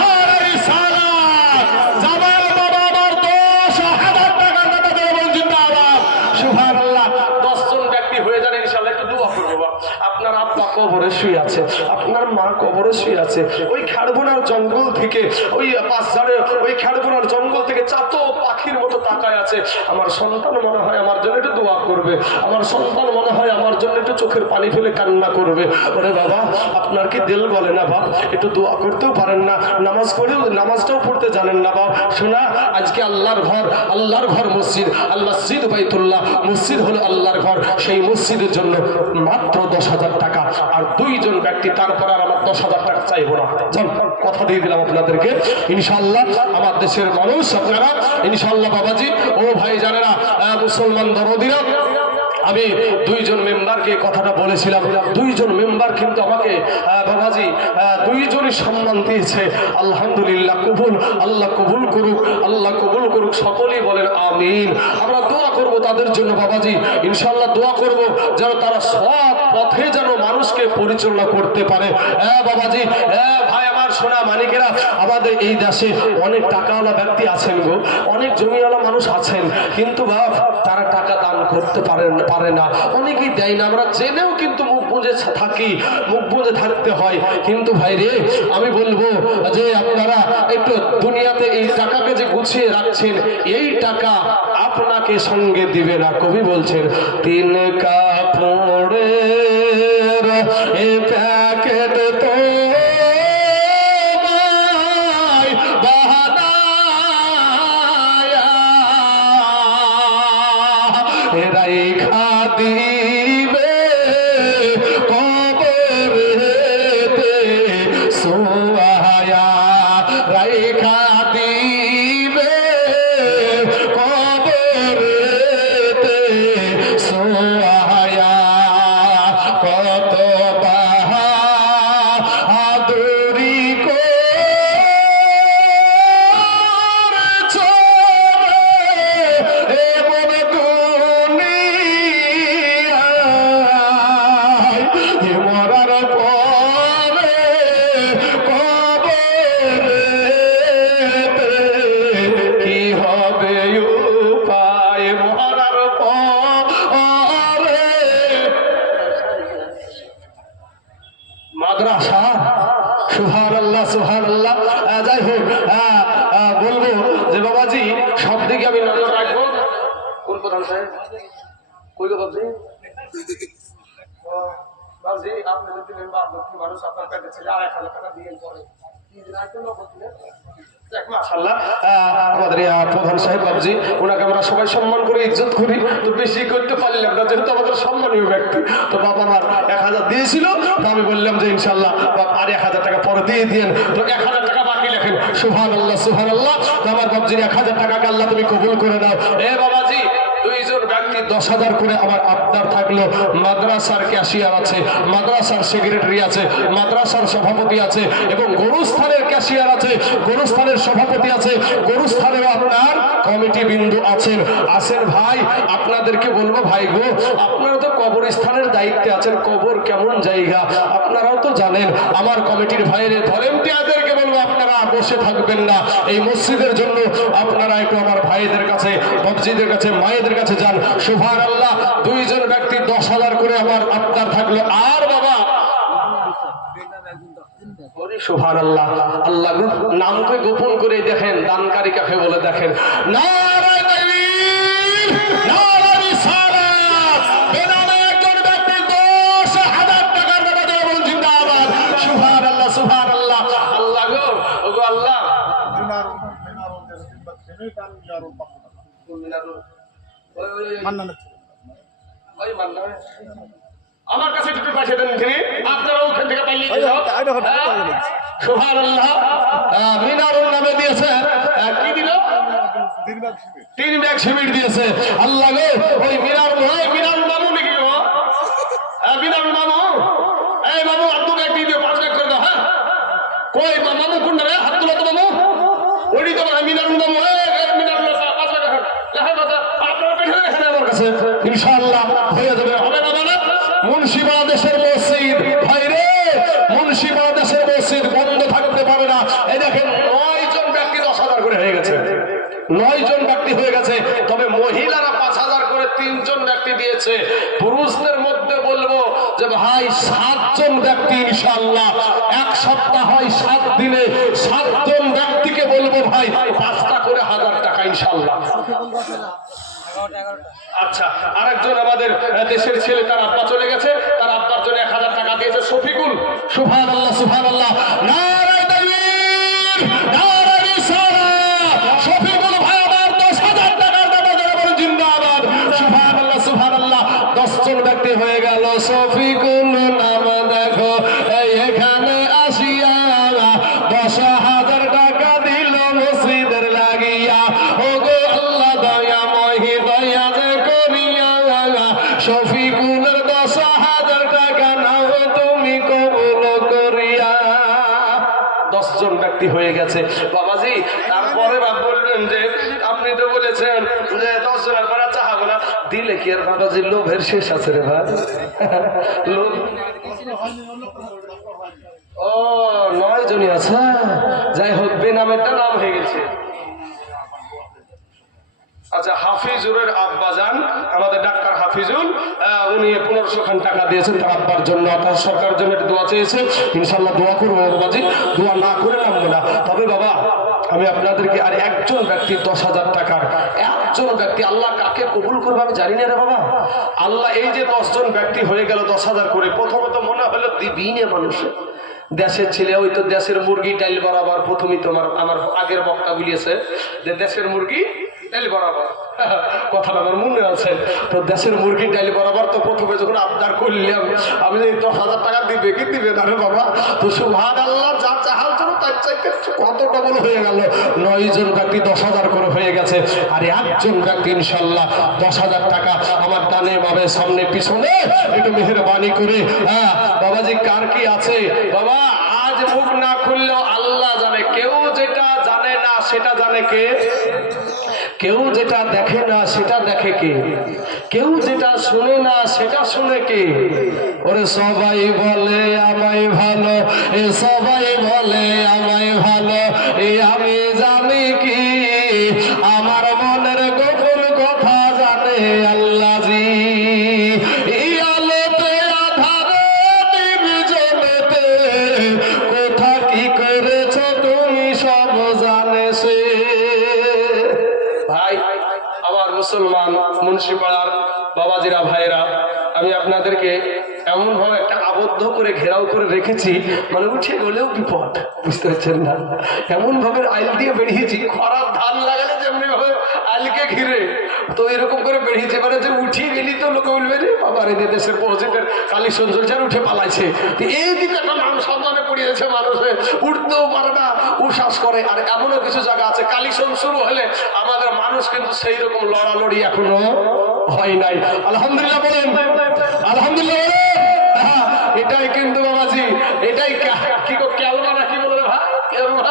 নারে রিসালাত। জামাল বাবা আমার 10,000 টাকা দাদা বল জিন্দাবাদ। সুবহানাল্লাহ। 10 জন ব্যক্তি হয়ে যান ইনশাআল্লাহ। একটু দোয়া করব। আপনার আব্বা কবরে শুয়ে আছে, আপনার মা কবরে শুয়ে আছে। ওই খাড়বোনার জঙ্গল থেকে, ওই পাঁচঝাড়ের ওই খাড়বোনার জঙ্গল থেকে চাতো পাখির মতো তাকায় আছে। আমার সন্তান মনে হয় আমার জন্য একটু দোয়া করবে, আমার সন্তান মনে হয় আমার জন্য একটু চোখের পানি ফেলে কান্না করবে। ওরে বাবা, আপনার কি দিল বলে না বাপ? একটু দোয়া করতেও পারেন না, নামাজ পড়েও নামাজটাও পড়তে জানেন না বাপ? শোনা, আজকে আল্লাহর ঘর, আল্লাহর ঘর মসজিদ, আল মসজিদ বাইতুল্লাহ, মসজিদ হলো আল্লাহর ঘর। সেই মসজিদের জন্য মাত্র 10,000 টাকা। আর 2 জন ব্যক্তি, তারপর আর আমার 10,000 টাকা চাইবো না। কথা দিয়ে দিলাম আপনাদেরকে ইনশাআল্লাহ। আমার দেশের মানুষ আপনারা ইনশাআল্লাহ বাবাজি ও ভাই জানেরা, মুসলমান দরদিরা, আমি 2 জন মেম্বারকে কথাটা বলেছিলাম। 2 জন মেম্বার কিন্তু আমাকে বাবাজি 2 জনই সম্মান দিয়েছে। আলহামদুলিল্লাহ, কবুল, আল্লাহ কবুল করুক, আল্লাহ কবুল করুক। সকলেই বলেন আমিন। আমরা দোয়া করব তাদের জন্য বাবাজি ইনশাআল্লাহ। দোয়া করব যেন তারা সৎ পথে যেন মানুষকে পরিচালনা করতে পারে। বাবাজি ভাই আমার সোনা মানিকেরা, আমাদের এই দেশে অনেক টাকাওয়ালা ব্যক্তি আছেন গো, অনেক জমিওয়ালা মানুষ আছেন, কিন্তু বাপ তারা টাকা দান করতে পারে না, অনেকেই দেয় না। আমরা জেনেও কিন্তু মুখ বুঝে থাকি, মুখ বুঝে থাকতে হয়। কিন্তু ভাই রে, আমি বলবো যে আপনারা একটু দুনিয়াতে এই টাকাকে যে গুছিয়ে রাখছেন, এই টাকা আপনাকে সঙ্গে দিবে না। কবি বলছেন 3 কাপড়ের এ প্যাকেট তো মাদ্রাসা। সুবহানাল্লাহ সুবহানাল্লাহ। যাই হোক, বলবো যে বাবাজি সব দিকে আমি নজর রাখবো। কোন প্রধান সাহেব কই গো বাবজি? বাবজি আপনি যদি দিলেন বাপ লক্ষ্মী মানুষ আপনার পেটে ছিল 1000 টাকা দিয়ে পরে আমাদের প্রধান সাহেব বাবজি, ওনাকে আমরা সবাই সম্মান করে ইজ্জত করি, তো বেশি করতে পারলাম না যেহেতু আমাদের সম্মানীয় ব্যক্তি। তো বাবা আমার 1000 দিয়েছিল, তো আমি বললাম যে ইনশাল্লাহ আর 1000 টাকা পরে দিয়ে দিয়েন। তো 1000 টাকা বাকি লেখেন। সুবহানাল্লাহ সুবহানাল্লাহ। তো আমার বাবজির 1000 টাকাকে আল্লাহ তুমি কবুল করে দাও। এ বাবাজি দুইজন ব্যক্তি 10,000 করে আমার আবদার থাকলো। মাদ্রাসার ক্যাশিয়ার আছে, মাদ্রাসার সেক্রেটারি আছে, মাদ্রাসার সভাপতি আছে এবং গরুস্থানের ক্যাশিয়ার আছে, গরুস্থানের সভাপতি আছে, গরুস্থানের আপনার কমিটি বিন্দু আছেন। ভাই আপনাদেরকে বলবো, ভাই গো আপনারা তো কবরস্থানের দায়িত্বে আছেন, কবর কেমন জায়গা আপনারাও তো জানেন। আমার কমিটির ভাইয়ের ভলেন্টিয়ারদেরকে বলবো আপনারা বসে থাকবেন না, এই মসজিদের জন্য আপনারা একটু আমার ভাইদের কাছে, বাবজিদের কাছে, মায়েদের কাছে যান। সুবহানাল্লাহ। দুইজন ব্যক্তি 10,000 করে আমার আবদার থাকলো। আর বাবা সুবহানাল্লাহ, আল্লাহ নামকে গোপন করে দেখেন, দানকারী কাকে বলে দেখেন। নারায়ে তাকবীর, নারায়ে রিসালাত। বেনামে একজন ব্যক্তি 10,000 টাকার দাতা দেওয়া বলুন জিন্দাবাদ। সুবহানাল্লাহ সুবহানাল্লাহ। আল্লাহ গো ওগো আল্লাহ, আমার কাছে একটু পাঠিয়ে দেন, আপনারা ওখান থেকে পাইলে সুবহানাল্লাহ। মিনারুল নামে দিয়েছে, কি দিল? 3 ব্যাগ সিমেন্ট দিয়েছে। আল্লাহ গো ওই মিনারুল, মিনারুল মামু নাকি গো? মিনারুল মামু, এই মামু আর 2 ব্যাগ দিয়ে 5 ব্যাগ করে দাও। হ্যাঁ কই মামু কোন নামে? হাত তুলো তো মামু, ওই তো মিনারুল মামু। মিনারুল 5 ব্যাগ আপনারা পেছনে দেখেন আমার কাছে, ইনশাআল্লাহ হয়ে যাবে। হবে না মানে মুন্সিপাড়া দেশের মসজিদ ভাইরে, মুন্সিপাড়া দেশের মসজিদ বন্ধ থাকতে পারে না। এই দেখেন 9 জন ব্যক্তি 10,000 করে হয়ে গেছে, 9 জন ব্যক্তি হয়ে গেছে। তবে মহিলারা 5,000 করে 3 জন ব্যক্তি দিয়েছে। পুরুষদের মধ্যে বলবো যে ভাই 7 জন ব্যক্তি ইনশাআল্লাহ, 1 সপ্তাহ হয় 7 দিনে 7 জন ব্যক্তিকে বলবো ভাই 5টা করে 1000 টাকা ইনশাআল্লাহ। আচ্ছা, আরেকজন আমাদের দেশের ছেলে, তার আব্বা চলে গেছে, তার আব্বার জন্য 1000 টাকা দিয়েছে শফিকুল। সুবহানাল্লাহ সুবহানাল্লাহ। নারায়ে তাকবীর, নারায়ে রিসালাত। শফিকুল ভাই আমার 10,000 টাকার দাতা যারা বলেন জিন্দাবাদ। সুবহানাল্লাহ সুবহানাল্লাহ। 10 জন ব্যক্তি হয়ে গেল। শফিকুল নাম দেখো এখানে আসিয়া 10,000 টাকা দিল মসজিদের লাগিয়া। ওগো আল্লাহ দয়াময় দয়া যে করিয়া, শফিকুলের 10,000 টাকা নাও তুমি কবুল করিয়া। 10 জন ব্যক্তি হয়ে গেছে বাবাজি। তারপরে বাপ বলবেন যে আপনি তো বলেছেন যে 10 জনের পরে চাহাবো না, দিলে কি আর বাবাজি লোভের শেষ আছে রে ভাই? লোভ ও 9 জনই আছে। যাই হোক, বেনামেরটা নাম হয়ে গেছে। আচ্ছা, হাফিজুরের আব্বাজান আমাদের ডাক্তার হাফিজুল, উনি 1500 খান টাকা দিয়েছেন তার আব্বার জন্য, তার সরকারের জন্য একটু দোয়া চেয়েছে। ইনশাআল্লাহ দোয়া করবো বাবাজি, দোয়া না করে নামবো না। তবে বাবা আমি আপনাদেরকে আর একজন ব্যক্তি 10,000 টাকার, একজন ব্যক্তি, আল্লাহ কাকে কবুল করবে আমি জানি না রে বাবা। আল্লাহ এই যে 10 জন ব্যক্তি হয়ে গেল 10,000 করে, প্রথমত মনে হলো দিবিনে মানুষের দেশের ছেলে, ওই তো দেশের মুরগি টাইল বরাবর। প্রথমেই তোমার আমার আগের বক্তা বলিয়েছে যে দেশের মুরগি টাইল বরাবর, কথাটা আমার মনে আছে। তো দেশের মুরগি টাইল বরাবর, তো প্রথমে যখন আবদার করলাম আমি 10,000 টাকা দিবে কি দিবে না রে বাবা। তো সুবহানাল্লাহ, যা চাহাল জন্য তার চাইতে কত ডবল হয়ে গেল। 9 জন ব্যক্তি 10,000 করে হয়ে গেছে। আর একজন ব্যক্তি ইনশাআল্লাহ 10,000 টাকা আমার ডানে বামে সামনে পিছনে একটু মেহেরবানি করে। হ্যাঁ বাবাজি, কার কি আছে বাবা? আজ মুখ না খুললেও আল্লাহ জানে। কেউ যেটা জানে না সেটা জানে কে? কেউ যেটা দেখে না সেটা দেখে কে? কেউ যেটা শুনে না সেটা শুনে কে? ওরে সবাই বলে আমায় ভালো, এ সবাই বলে আমায় ভালো, এ আমি জানি কি আমার মনের গোপন কথা জানে আল্লাহ জি। এই আলোতে আধারে নির্জনেতে মুন্সিপাড়ার বাবাজিরা ভাইরা, আমি আপনাদেরকে এমন ভাবে একটা আবদ্ধ করে ঘেরাও করে রেখেছি, মানে উঠে গেলেও বিপদ, বুঝতে পারছেন না? এমন ভাবে আইল দিয়ে বেরিয়েছি, খরার ধান লাগালে যেমনি ভাবে আইলকে ঘিরে, তো এরকম করে বেরিয়েছে, মানে যে উঠিয়ে গেলি তো লোকে বলবে যে বাবা রে দেশের মসজিদের কালেকশন চলছে আর উঠে পালাইছে। এই দিকে একটা মানুষ সাবধানে পড়িয়েছে, মানুষে উঠতেও পারে না, উশ্বাস করে। আর এমনও কিছু জায়গা আছে কালেকশন শুরু হলে আমাদের মানুষ কিন্তু সেই রকম লড়ালড়ি এখনো হয় নাই। আলহামদুলিল্লাহ বলেন, আলহামদুলিল্লাহ বলেন। এটাই কিন্তু বাবাজি, এটাই কি কেলমা নাকি বলে ভাই, কেলমা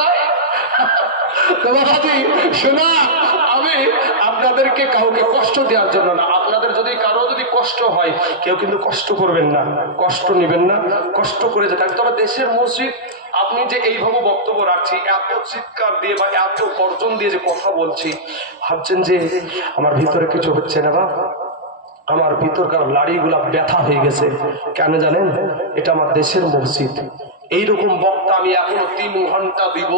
তো বাবাজি শোনা, আমি আপনাদেরকে কাউকে কষ্ট দেওয়ার জন্য না, আপনাদের যদি কারো যদি কষ্ট হয়, কেউ কিন্তু কষ্ট করবেন না, কষ্ট নেবেন না, কষ্ট করে যেতে। তবে দেশের মসজিদ আপনি যে এইভাবে বক্তব্য রাখছি, এত চিৎকার দিয়ে বা এত গর্জন দিয়ে যে কথা বলছি, ভাবছেন যে আমার ভিতরে কিছু হচ্ছে না? বাবা, আমার ভিতরকার লাড়িগুলা ব্যথা হয়ে গেছে। কেন জানেন? এটা আমার দেশের মসজিদ। এইরকম বক্তা আমি এখনো 3 ঘন্টা দিব,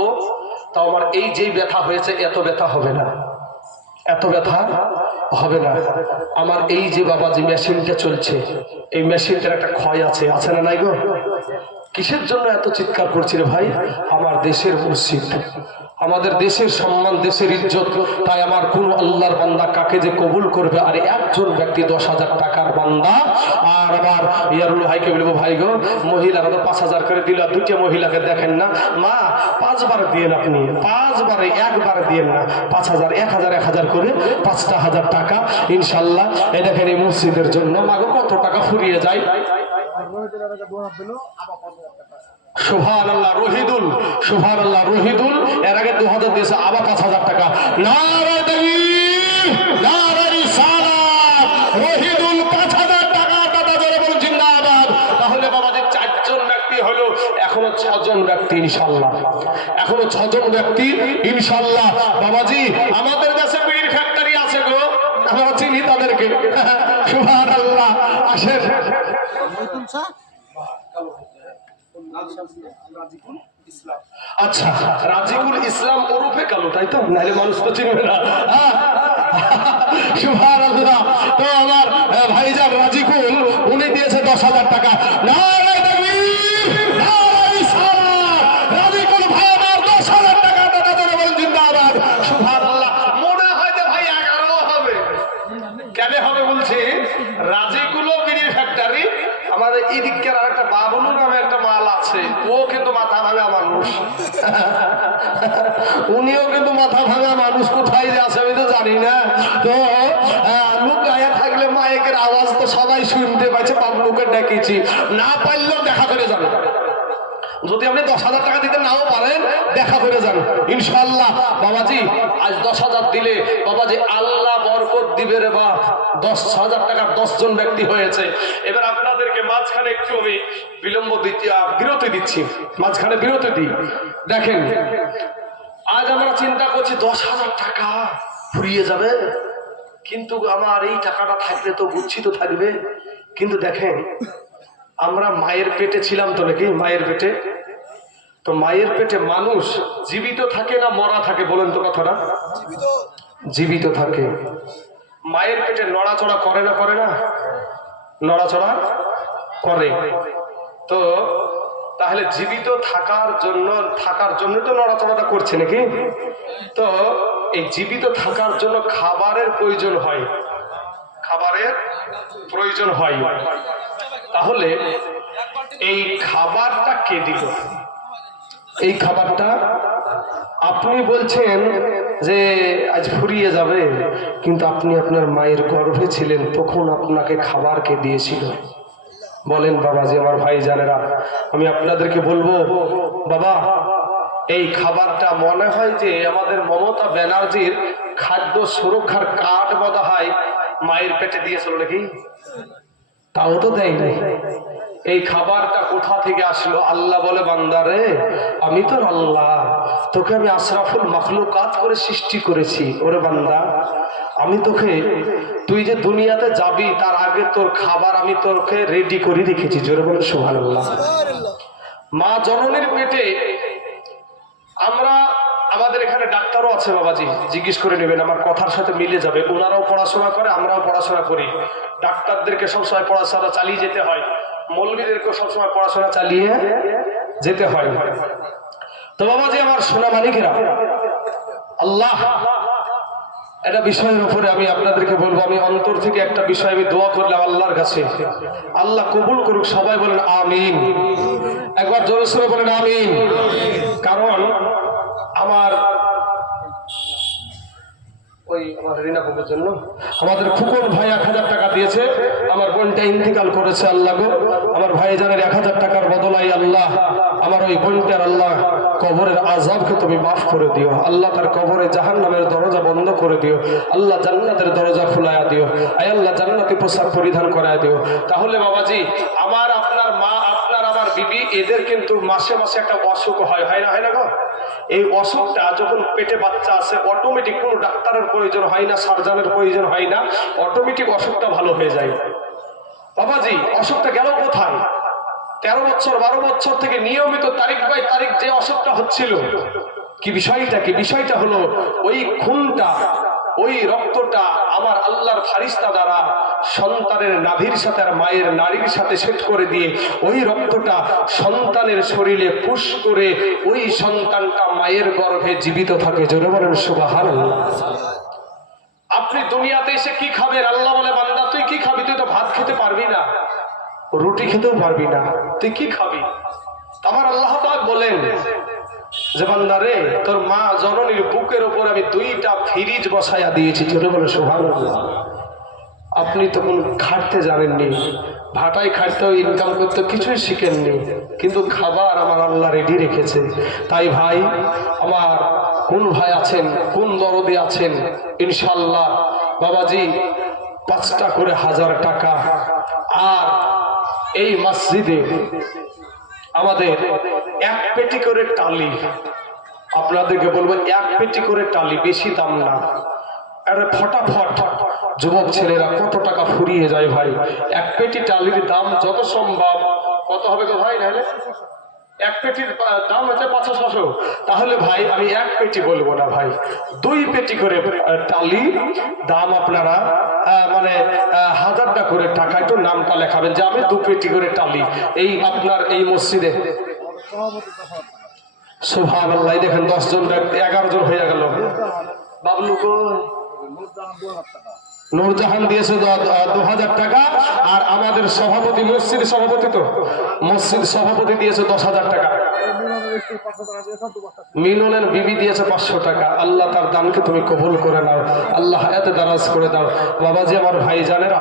তাও আমার এই যে ব্যথা হয়েছে এত ব্যথা হবে না, এত ব্যথা হবে না। আমার এই যে বাবা যে মেশিনটা চলছে, এই মেশিনটার একটা ক্ষয় আছে, আছে না নাই গো? কিসের জন্য এত চিৎকার করছি রে ভাই? আমার দেশের মসজিদ, আমাদের দেশের সম্মান, দেশের ইজ্জত। তাই আমার কোন আল্লাহর বান্দা কাকে যে কবুল করবে? আর একজন ব্যক্তি 10,000 টাকার বান্দা। আর আমার ইয়ারুল ভাইকে বলবো, ভাই গো মহিলারা তো 5,000 করে দিল, 2টা মহিলাকে দেখেন না মা, 5 বার দিয়েন আপনি, 5 বারে, একবার দিয়েন না, 5,000 1,000 করে 5,000 টাকা ইনশাল্লাহ। এই দেখেন এই মসজিদের জন্য মাগো কত টাকা ফুরিয়ে যায়। সুবহানাল্লাহ, রহিদুল, সুবহানাল্লাহ, রহিদুল এর আগে 2000 দিয়েছে, আবার 5,000 টাকা। নারে তাকবীর, নারে রিসালাত, রহিদুল 5,000 টাকা, দাদা জোরে বলুন জিন্দাবাদ। তাহলে বাবাজি 4 জন ব্যক্তি হলো, এখনো 6 জন ব্যক্তি ইনশাআল্লাহ, এখনো 6 জন ব্যক্তি ইনশাআল্লাহ। বাবাজি আমাদের কাছে বিড়ির ফ্যাক্টরি আছে গো, আমরা চিনি তাদেরকে। সুবহানাল্লাহ, আসেন। আচ্ছা, রাজিকুল ইসলাম ওরফে কালো, তাই তো? নাহলে মানুষ তো চিনবে না। সুবহানাল্লাহ। তো আমার ভাইজান রাজিকুল, উনি দিয়েছে 10,000 টাকা। নারে তাকবীর, নারে রিসালাত, রাজিকুল ভাই আমার 10,000 টাকা, দাদা জোরে বলেন জিন্দাবাদ। সুবহানাল্লাহ। মনে হয় যে ভাই 11 হবে, কেন হবে বলছি? রাজিকুলও বিড়ির ফ্যাক্টরি, আমাদের এই দিকের আর একটা বাবুলু নামে একটা মাল আছে, ও কিন্তু মাথা ভাঙা মানুষ। উনিও কিন্তু মাথা ভাঙা মানুষ, কোথায় যে আছে আমি তো জানি না। তো লুকায়া থাকলে মাইকের আওয়াজ তো সবাই শুনতে পাচ্ছে, বাবলুকে ডেকেছি, না পারলেও দেখা করে যাবে। যদি আপনি 10,000 টাকা দিতে নাও পারেন, দেখা করে যান ইনশাআল্লাহ। বাবাজি আজ 10,000 দিলে বাবাজি আল্লাহ বরকত দিবে রে বাপ। 10,000 টাকার 10 জন ব্যক্তি হয়েছে। এবার আপনাদেরকে মাঝখানে একটু আমি বিরতি দিচ্ছি, মাঝখানে বিরতি দিই। দেখেন আজ আমরা চিন্তা করছি 10,000 টাকা ফুরিয়ে যাবে, কিন্তু আমার এই টাকাটা থাকলে তো গুচ্ছিত থাকবে। কিন্তু দেখেন আমরা মায়ের পেটে ছিলাম তো নাকি? মায়ের পেটে, তো মায়ের পেটে মানুষ জীবিত থাকে না মরা থাকে? বলেন তো কথাটা। জীবিত থাকে। মায়ের পেটে নড়াচড়া করে না? করে না? নড়াচড়া করে। তো তাহলে জীবিত থাকার জন্য তো নড়াচড়াটা করছে নাকি? তো এই জীবিত থাকার জন্য খাবারের প্রয়োজন হয়, খাবারের প্রয়োজন হয়। তাহলে এই খাবারটা কে দিল? এই খাবারটা আপনি বলছেন যে আজ ফুরিয়ে যাবে, কিন্তু আপনি আপনার মায়ের গর্ভে ছিলেন, তখন আপনাকে খাবার কে দিয়েছিল? বলেন বাবাজি, আমার ভাই জানেরা, আমি আপনাদেরকে বলবো বাবা, এই খাবারটা মনে হয় যে আমাদের মমতা ব্যানার্জির খাদ্য সুরক্ষার কার্ড বলা হয় মায়ের পেটে দিয়েছিল নাকি? তাও তো দেয় নাই। এই খাবারটা কোথা থেকে আসলো? আল্লাহ বলে বান্দারে আমি তোর আল্লাহ, তোকে আমি আশরাফুল মাখলুকাত করে সৃষ্টি করেছি। ওরে বান্দা, আমি তোকে, তুই যে দুনিয়াতে যাবি তার আগে তোর খাবার আমি তোকে রেডি করে রেখেছি। জোরে বলে সুবহানাল্লাহ। মা জননীর পেটে আমাদের এখানে ডাক্তারও আছে বাবাজি, জিজ্ঞেস করে নেবেন, আমার কথার সাথে মিলে যাবে। ওনারাও পড়াশোনা করে, আমরাও পড়াশোনা করি। ডাক্তারদেরকে সবসময় পড়াশোনা চালিয়ে যেতে হয়, মৌলবীদেরকেও সবসময় পড়াশোনা চালিয়ে যেতে হয়। তো বাবাজি আমার সোনা মানিকেরা, আল্লাহ একটা বিষয়ের উপরে আমি আপনাদেরকে বলবো, আমি অন্তর থেকে একটা বিষয় আমি দোয়া করলাম আল্লাহর কাছে, আল্লাহ কবুল করুক। সবাই বলেন আমিন, একবার জোরে সোরে বলেন আমিন। কারণ আমার জন্য আমাদের খুকন ভাই 1000 টাকা দিয়েছে, আমার বোনটা ইন্তিকাল করেছে। আল্লাহ গো, আমার ভাইজানের 1000 টাকার বদলাই আল্লাহ আমার ওই বোনটার আল্লাহ কবরের আযাবকে তুমি মাফ করে দিও আল্লাহ, তার কবরে জাহান্নামের দরজা বন্ধ করে দিও আল্লাহ, জান্নাতের দরজা খুলায়া দিও আয় আল্লাহ, জান্নাতি পোশাক পরিধান করায় দিও। তাহলে বাবাজি আমার, আপনার মা, আপনার আমার বিবি, এদের কিন্তু মাসে মাসে একটা অসুখ হয় না, হয় না গো? এই অসুখটা যখন পেটে বাচ্চা আছে অটোমেটিক, কোনো ডাক্তারের প্রয়োজন হয় না, সার্জনের প্রয়োজন হয় না, অটোমেটিক অসুখটা ভালো হয়ে যায়। বাবাজি অসুখটা গেল কোথায়? 13 বছর 12 বছর থেকে নিয়মিত তারিখ বাই তারিখ যে অসুখটা হচ্ছিল, কি বিষয়টা? কি বিষয়টা হলো ওই খুনটা, ওই রক্তটা আমার আল্লাহর ফারিস্তা দ্বারা সন্তানের নাভির সাথে আর মায়ের নাড়ির সাথে সেট করে দিয়ে ওই রক্তটা সন্তানের শরীরে পুশ করে ওই সন্তানটা মায়ের গর্ভে জীবিত থাকে। জোরে বলেন সুবহানাল্লাহ। আপনি দুনিয়াতে এসে কি খাবেন? আল্লাহ বলে বান্দা তুই কি খাবি? তুই তো ভাত খেতে পারবি না, রুটি খেতেও পারবি না, তুই কি খাবি? আমার আল্লাহ পাক বলেন যে বান্দা রে, তোর মা জননীর বুকের উপর আমি 2টা ফ্রিজ বসাইয়া দিয়েছি। জোরে বলে সুবহানাল্লাহ। আপনি তখন খাটতে জানেননি, ভাটায় খাটতেও ইনকাম করতে কিছুই শিখেননি, কিন্তু খাবার আমার আল্লাহ রেডি রেখেছে। তাই ভাই আমার, কোন ভাই আছেন, কোন দরদি আছেন, ইনশাল্লাহ বাবাজি 5টা করে 1000 টাকা, আর এই মসজিদে আমাদের 1 পেটি করে টালি, আপনাদেরকে বলবো 1 পেটি করে টালি, বেশি দাম না। আরে ফটাফট যুবক ছেলেরা কত টাকা ফুরিয়ে যায় ভাই। 1 পেটি টালির দাম যত সম্ভব কত হবে গো ভাই? নাহলে 1 পেটির দাম হচ্ছে 500-600। তাহলে ভাই আমি 1 পেটি বলবো না ভাই, 2 পেটি করে টালি দাম আপনারা মানে 1000টা করে টাকা, একটু নামটা লেখাবেন যে আমি 2 পেটি করে টালি এই আপনার এই মসজিদে। সুবহানাল্লাহ। দেখেন 10 জন 11 জন হয়ে গেল। বাবলু কো নূরজাহান দিয়েছে 2000 টাকা, আর আমাদের সভাপতি, মসজিদ সভাপতি, তো মসজিদ সভাপতি দিয়েছে 10,000 টাকা, মিননের বিবি দিয়েছে 500 টাকা। আল্লাহ তার দানকে তুমি কবুল করে নাও, আল্লাহ হায়াতে দারাজ করে দাও। বাবাজি আমার ভাইজানেরা।